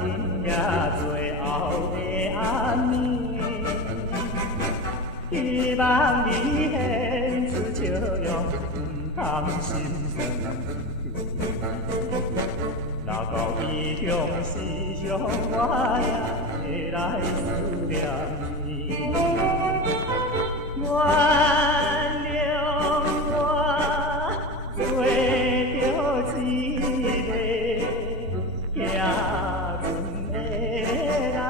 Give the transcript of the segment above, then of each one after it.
今夜最后的暗暝，希望你献出笑容，不通心酸。若到异乡时常，我也会来思念你。原谅我做着一个行船的男儿，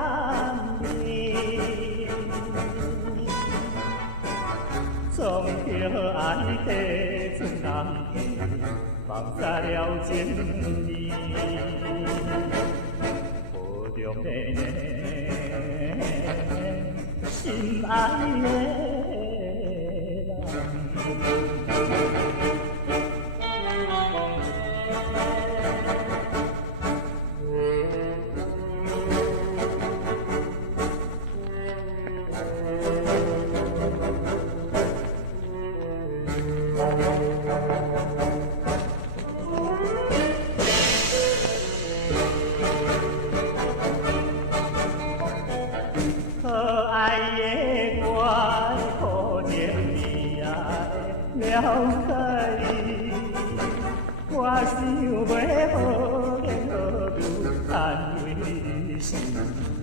总着爱地船人去，放下了情义。保重你心爱的人。可爱的我，可怜你啊了解你，我想要好言好语安慰你心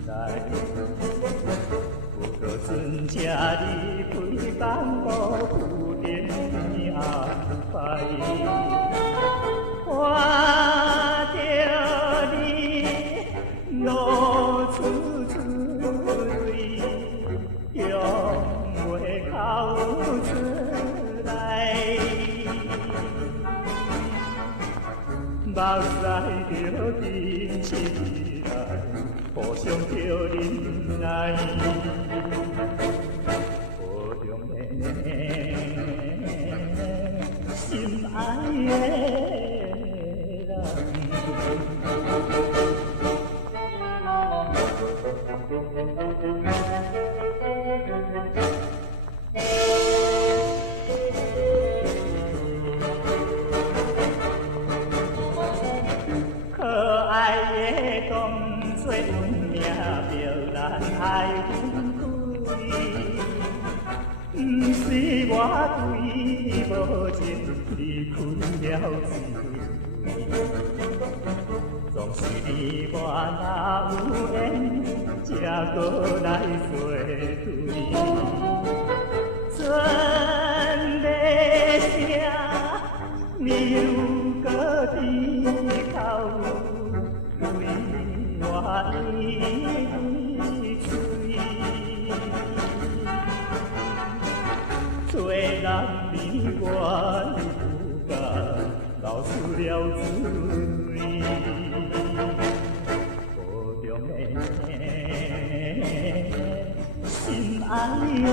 内。不过船只离开港路，注定安排。看着你露出泪，用袂哭出来，目屎着珍惜起来，互相着忍耐。保重你心爱的人。可爱的同做运命表咱爱分开，不是我对无情离开了一位，总是你我若有缘，才搁来作对。船在城，你又搁低头，对我依嘴。做男儿我不敢流出了水，保重你心爱的